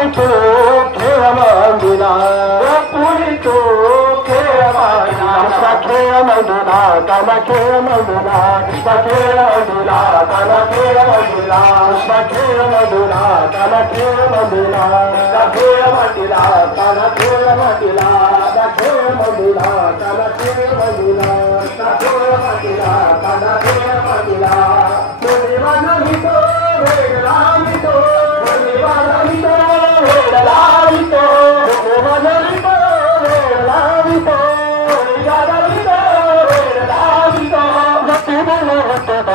Gopurito Keramandina, Gopurito Keramandina, Krishna Keramandina, Kama Keramandina, Krishna Keramandina, Kama Keramandina, Krishna Keramandina, Kama Keramandina, Krishna Keramandina, Kama Keramandina, Krishna Keramandina, Kama Keramandina, Krishna Keramandina, Kama Keramandina, Mudivana Vedalamito, Vedalamito, Vedalamito, Vedalamito, Vedalamito, Vedalamito,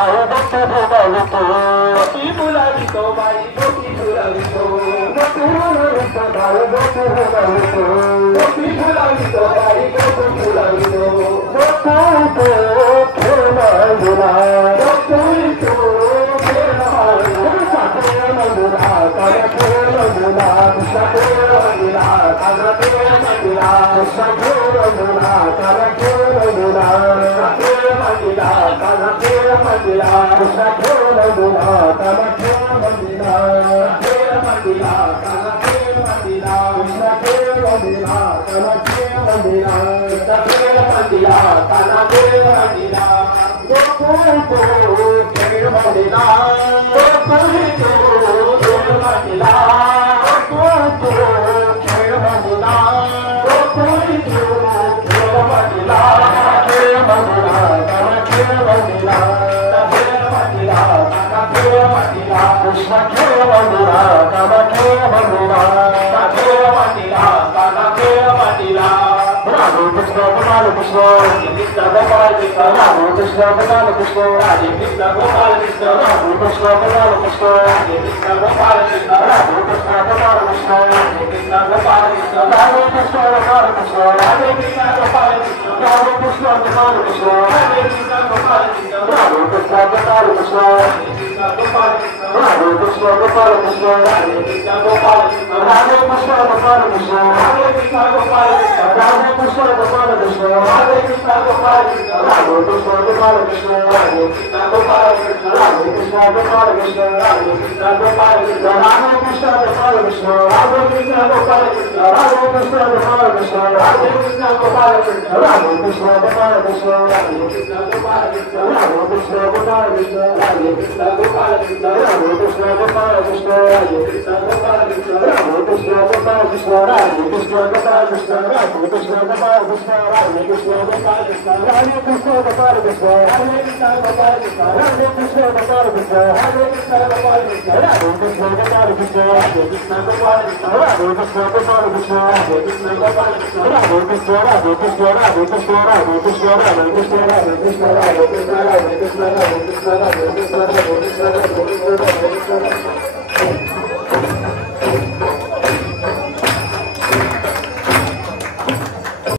Vedalamito, Goppulalito, Goppulalito, Goppulalito, Goppulalito, Goppulalito, Goppulalito, Krishna